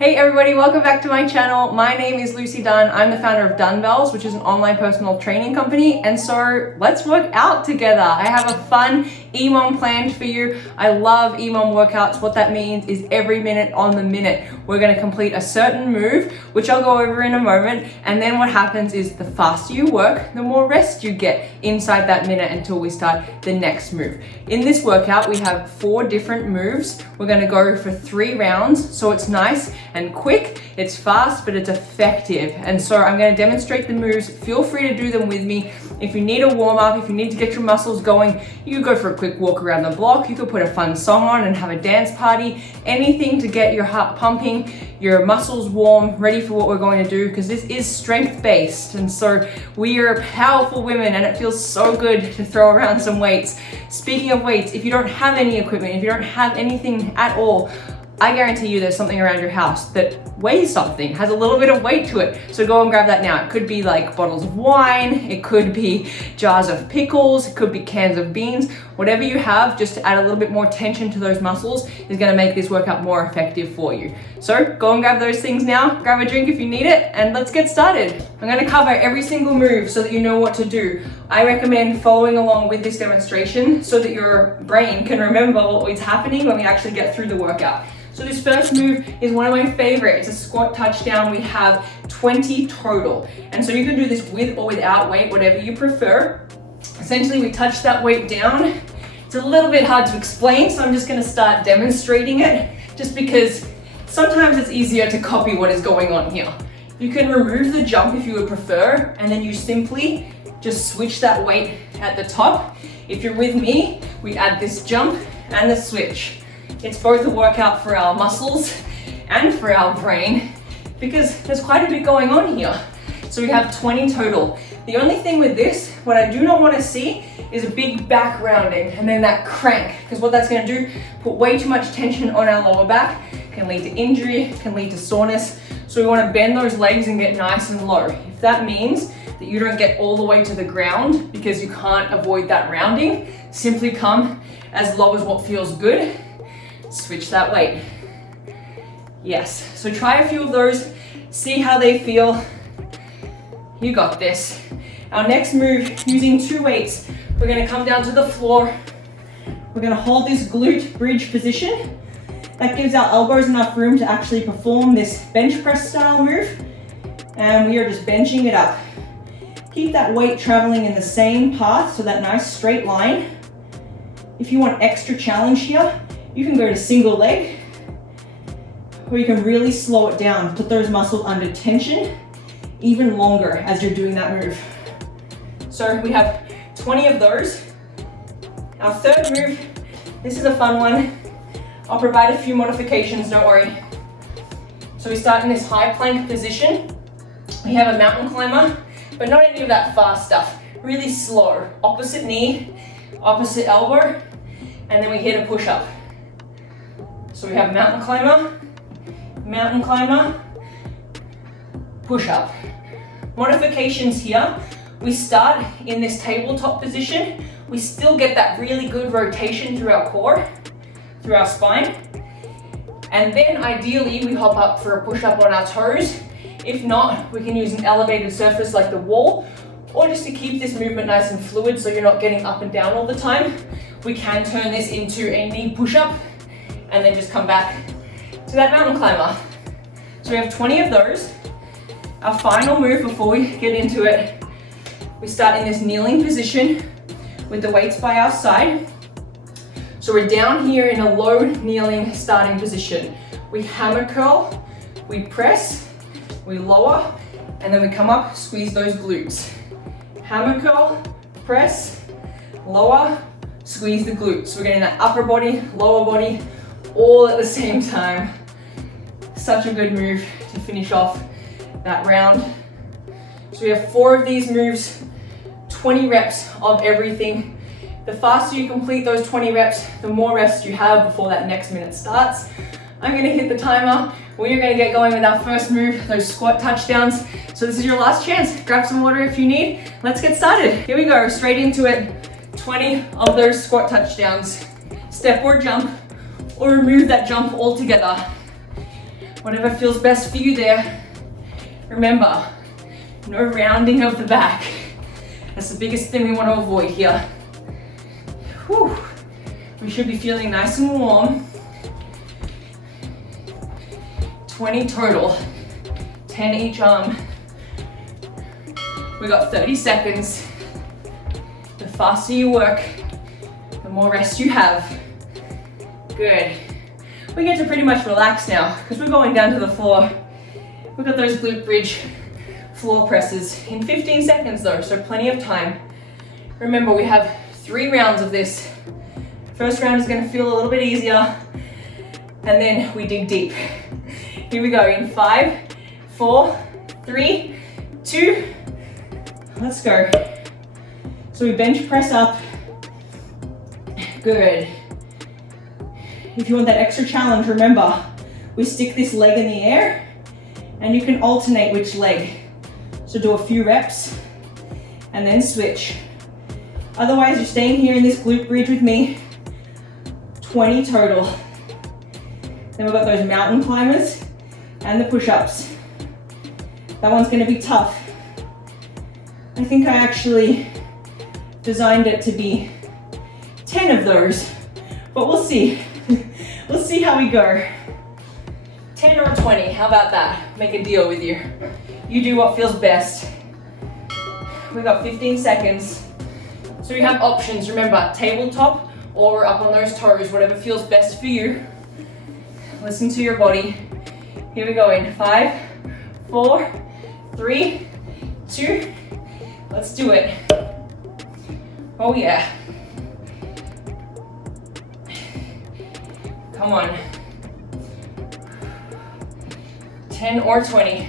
Hey everybody, welcome back to my channel. My name is Lucy Dunne. I'm the founder of Dunne, which is an online personal training company. And so let's work out together. I have a fun EMOM planned for you. I love EMOM workouts. What that means is every minute on the minute, we're gonna complete a certain move, which I'll go over in a moment. And then what happens is the faster you work, the more rest you get inside that minute until we start the next move. In this workout, we have 4 different moves. We're gonna go for 3 rounds, so it's nice and quick, it's fast, but it's effective. And so I'm gonna demonstrate the moves. Feel free to do them with me. If you need a warm up, if you need to get your muscles going, you could go for a quick walk around the block. You could put a fun song on and have a dance party. Anything to get your heart pumping, your muscles warm, ready for what we're going to do, because this is strength based. And so we are powerful women and it feels so good to throw around some weights. Speaking of weights, if you don't have any equipment, if you don't have anything at all, I guarantee you there's something around your house that weighs something, has a little bit of weight to it. So go and grab that now. It could be like bottles of wine, it could be jars of pickles, it could be cans of beans. Whatever you have, just to add a little bit more tension to those muscles is gonna make this workout more effective for you. So go and grab those things now, grab a drink if you need it, and let's get started. I'm gonna cover every single move so that you know what to do. I recommend following along with this demonstration so that your brain can remember what is happening when we actually get through the workout. So this first move is one of my favorite. It's a squat touchdown. We have 20 total. And so you can do this with or without weight, whatever you prefer. Essentially, we touch that weight down. It's a little bit hard to explain, so I'm just gonna start demonstrating it, just because sometimes it's easier to copy what is going on here. You can remove the jump if you would prefer, and then you simply just switch that weight at the top. If you're with me, we add this jump and the switch. It's both a workout for our muscles and for our brain because there's quite a bit going on here. So we have 20 total. The only thing with this, what I do not want to see is a big back rounding and then that crank, because what that's going to do, put way too much tension on our lower back, can lead to injury, can lead to soreness. So we want to bend those legs and get nice and low. If that means that you don't get all the way to the ground because you can't avoid that rounding, simply come as low as what feels good. Switch that weight. Yes, so try a few of those, see how they feel. You got this. Our next move, using 2 weights, we're gonna come down to the floor. We're gonna hold this glute bridge position. That gives our elbows enough room to actually perform this bench press style move. And we are just benching it up. Keep that weight traveling in the same path, so that nice straight line. If you want extra challenge here, you can go to single leg, or you can really slow it down, put those muscles under tension even longer as you're doing that move. So we have 20 of those. Our third move, this is a fun one. I'll provide a few modifications, don't worry. So we start in this high plank position. We have a mountain climber, but not any of that fast stuff. Really slow. Opposite knee, opposite elbow, and then we hit a push-up. So we have mountain climber, push up. Modifications here, we start in this tabletop position. We still get that really good rotation through our core, through our spine. And then ideally we hop up for a push up on our toes. If not, we can use an elevated surface like the wall, or just to keep this movement nice and fluid so you're not getting up and down all the time, we can turn this into a knee push up and then just come back to that mountain climber. So we have 20 of those. Our final move before we get into it, we start in this kneeling position with the weights by our side. So we're down here in a low kneeling starting position. We hammer curl, we press, we lower, and then we come up, squeeze those glutes. Hammer curl, press, lower, squeeze the glutes. So we're getting that upper body, lower body, all at the same time. Such a good move to finish off that round. So we have 4 of these moves, 20 reps of everything. The faster you complete those 20 reps, the more rest you have before that next minute starts. I'm gonna hit the timer. We are gonna get going with our first move, those squat touchdowns. So this is your last chance. Grab some water if you need. Let's get started. Here we go, straight into it. 20 of those squat touchdowns. Step or jump, or remove that jump altogether. Whatever feels best for you there. Remember, no rounding of the back. That's the biggest thing we want to avoid here. Whew. We should be feeling nice and warm. 20 total, 10 each arm. We got 30 seconds. The faster you work, the more rest you have. Good. We get to pretty much relax now because we're going down to the floor. We've got those glute bridge floor presses in 15 seconds though, so plenty of time. Remember, we have 3 rounds of this. First round is going to feel a little bit easier, and then we dig deep. Here we go in 5, 4, 3, 2, let's go. So we bench press up. Good. If you want that extra challenge, remember, we stick this leg in the air and you can alternate which leg. So do a few reps and then switch. Otherwise, you're staying here in this glute bridge with me. 20 total. Then we've got those mountain climbers and the push-ups. That one's gonna be tough. I think I actually designed it to be 10 of those, but we'll see. We'll see how we go. 10 or 20, how about that? Make a deal with you. You do what feels best. We got 15 seconds. So we have options, remember, tabletop or up on those toes, whatever feels best for you. Listen to your body. Here we go in 5, 4, 3, 2, let's do it. Oh yeah. Come on. 10 or 20,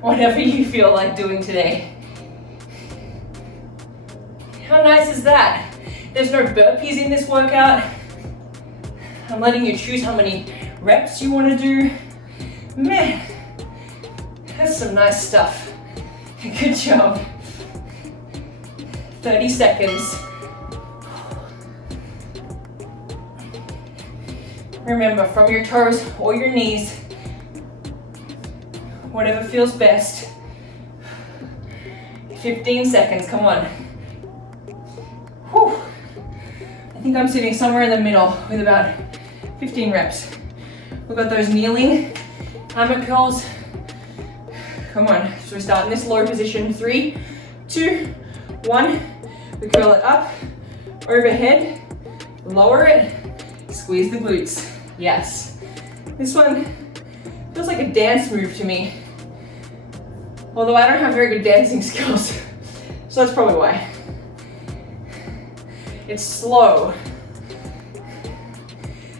whatever you feel like doing today. How nice is that? There's no burpees in this workout. I'm letting you choose how many reps you want to do. Man, that's some nice stuff. Good job. 30 seconds. Remember, from your toes or your knees, whatever feels best. 15 seconds, come on. Whew. I think I'm sitting somewhere in the middle with about 15 reps. We've got those kneeling hammer curls. Come on, so we start in this low position. 3, 2, 1. We curl it up, overhead, lower it, squeeze the glutes. Yes. This one feels like a dance move to me. Although I don't have very good dancing skills, so that's probably why. It's slow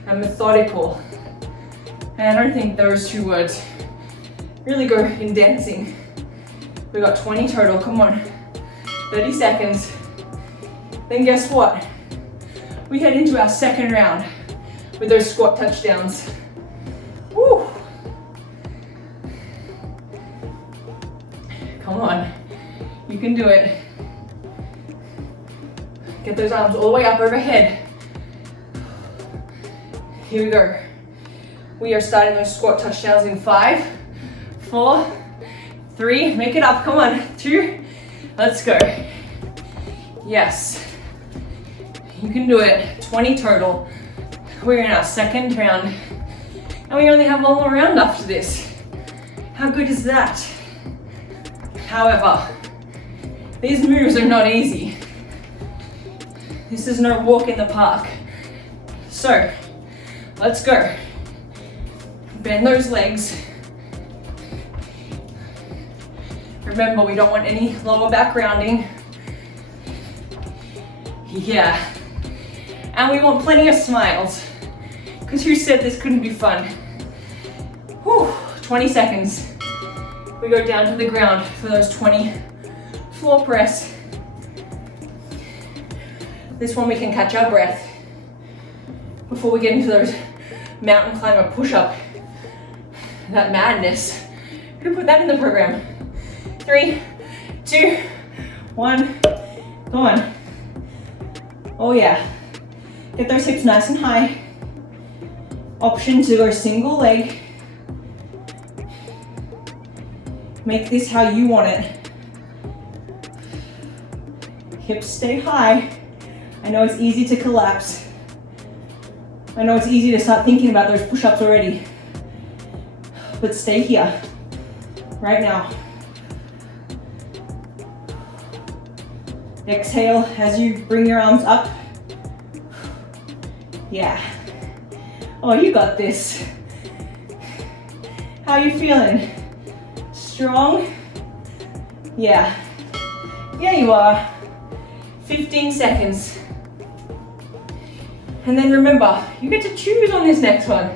and methodical. And I don't think those 2 words really go in dancing. We got 20 total, come on. 30 seconds. Then guess what? We head into our second round with those squat touchdowns. Woo! Come on, you can do it. Get those arms all the way up overhead. Here we go. We are starting those squat touchdowns in 5, 4, 3, make it up, come on, 2, let's go. Yes, you can do it. 20 total. We're in our second round, and we only have one more round after this. How good is that? However, these moves are not easy. This is no walk in the park. So, let's go. Bend those legs. Remember, we don't want any lower back rounding. Yeah. And we want plenty of smiles. Because who said this couldn't be fun? Whew, 20 seconds. We go down to the ground for those 20 floor press. This one we can catch our breath before we get into those mountain climber push-up. That madness. Who put that in the program? 3, 2, 1, go on. Oh yeah. Get those hips nice and high. Option to go single leg Make this how you want it. Hips stay high. I know it's easy to collapse. I know it's easy to start thinking about those push-ups already. But stay here, right now. Exhale as you bring your arms up. Yeah. Oh, you got this. How are you feeling? Strong? Yeah. Yeah, you are. 15 seconds. And then remember, you get to choose on this next one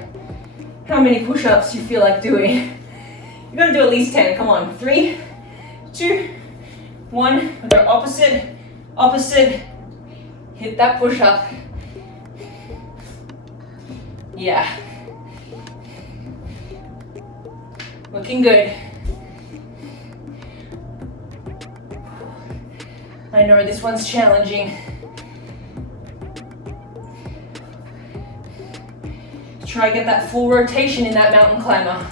how many push-ups you feel like doing. You gotta do at least 10, come on. 3, 2, 1. We'll go opposite, opposite. Hit that push-up. Yeah. Looking good. I know this one's challenging. Try to get that full rotation in that mountain climber.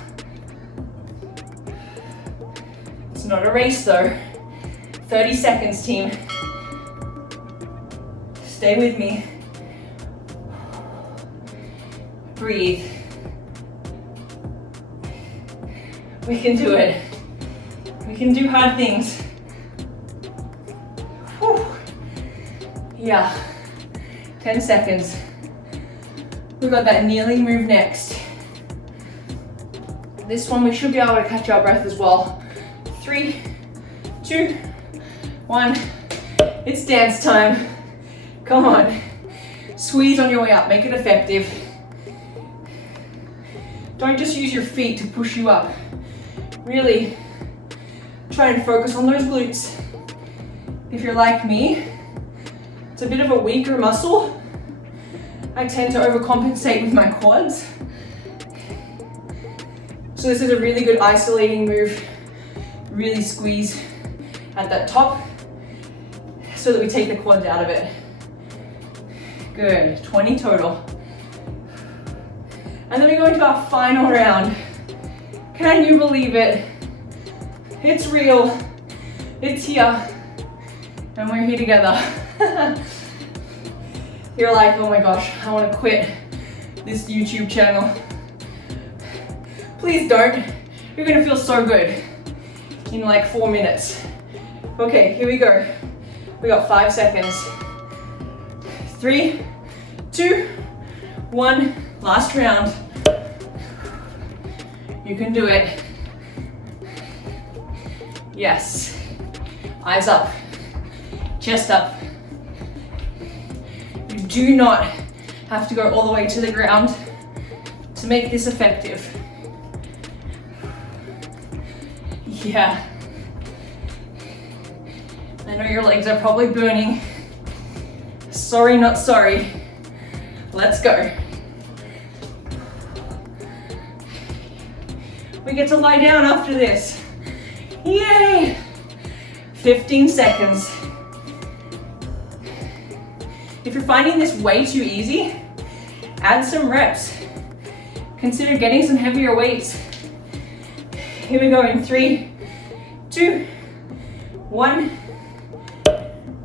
It's not a race though. 30 seconds, team. Stay with me. Breathe. We can do it. We can do hard things. Whew. Yeah. 10 seconds. We've got that kneeling move next. This one we should be able to catch our breath as well. 3, 2, 1. It's dance time. Come on. Squeeze on your way up. Make it effective. Don't just use your feet to push you up. Really try and focus on those glutes. If you're like me, it's a bit of a weaker muscle. I tend to overcompensate with my quads. So this is a really good isolating move. Really squeeze at that top so that we take the quads out of it. Good, 20 total. And then we go into our final round. Can you believe it? It's real, it's here, and we're here together. You're like, oh my gosh, I want to quit this YouTube channel. Please don't. You're gonna feel so good in like 4 minutes. Okay, here we go. We got 5 seconds. 3, 2, 1, last round. You can do it. Yes. Eyes up, chest up. You do not have to go all the way to the ground to make this effective. Yeah. I know your legs are probably burning. Sorry, not sorry. Let's go. We get to lie down after this. Yay! 15 seconds. If you're finding this way too easy, add some reps. Consider getting some heavier weights. Here we go in 3, 2, 1.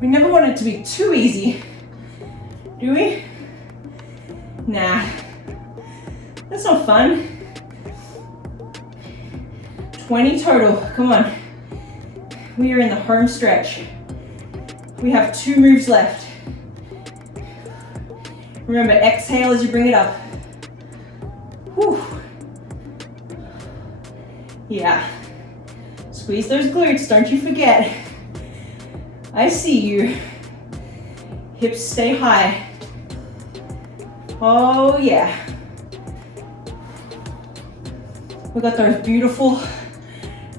We never want it to be too easy, do we? Nah, that's not fun. 20 total, come on. We are in the home stretch. We have 2 moves left. Remember, exhale as you bring it up. Whew. Yeah. Squeeze those glutes, don't you forget. I see you. Hips stay high. Oh yeah. We got those beautiful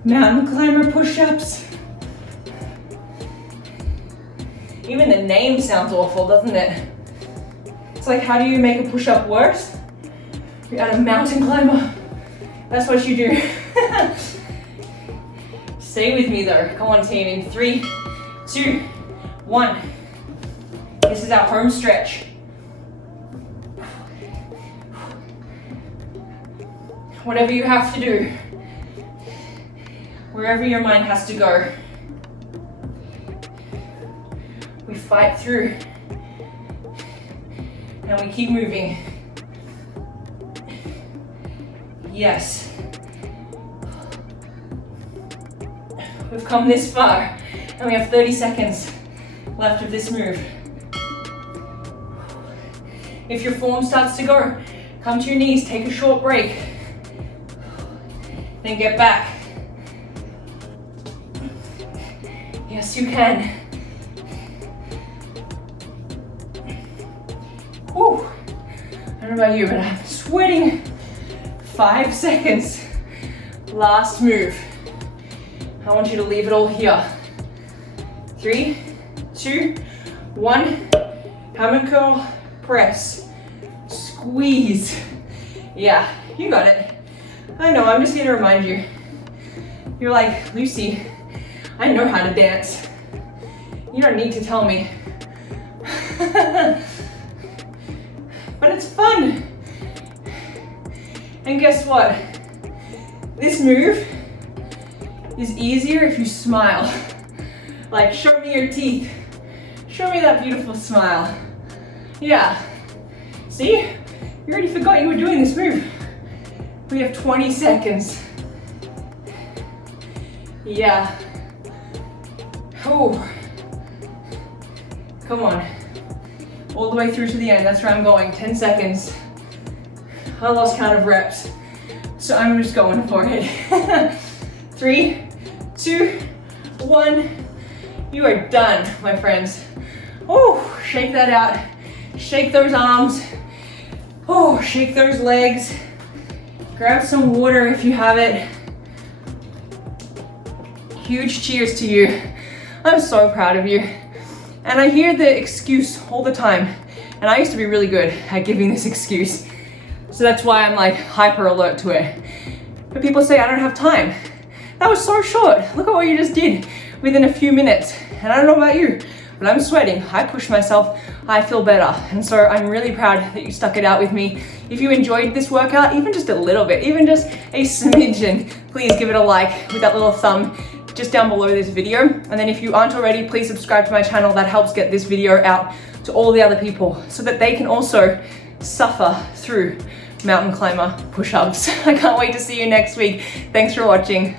mountain climber push-ups. Even the name sounds awful, doesn't it? It's like, how do you make a push-up worse? You add a mountain climber. That's what you do. Stay with me though. Come on team, in 3, 2, 1. This is our home stretch. Whatever you have to do. wherever your mind has to go. We fight through and we keep moving. Yes. We've come this far and we have 30 seconds left of this move. If your form starts to go, come to your knees, take a short break, then get back. Yes, you can. Whew. I don't know about you, but I'm sweating. 5 seconds. Last move. I want you to leave it all here. 3, 2, 1. Hammer curl, press, squeeze. Yeah, you got it. I know, I'm just here to remind you. You're like, Lucy, I know how to dance. You don't need to tell me. But it's fun. And guess what? This move is easier if you smile. Like, show me your teeth. Show me that beautiful smile. Yeah. See? You already forgot you were doing this move. We have 20 seconds. Yeah. Oh. Come on. All the way through to the end. That's where I'm going. 10 seconds. I lost count of reps, so I'm just going for it. 3, 2, 1. You are done, my friends. Oh, shake that out. Shake those arms. Oh, shake those legs. Grab some water if you have it. Huge cheers to you. I'm so proud of you. And I hear the excuse all the time. And I used to be really good at giving this excuse. So that's why I'm like hyper alert to it. But people say I don't have time. That was so short. Look at what you just did within a few minutes. And I don't know about you, but I'm sweating. I push myself, I feel better. And so I'm really proud that you stuck it out with me. If you enjoyed this workout, even just a little bit, even just a smidgen, please give it a like with that little thumb just down below this video. And then if you aren't already, please subscribe to my channel. That helps get this video out to all the other people so that they can also suffer through mountain climber push-ups. I can't wait to see you next week. Thanks for watching.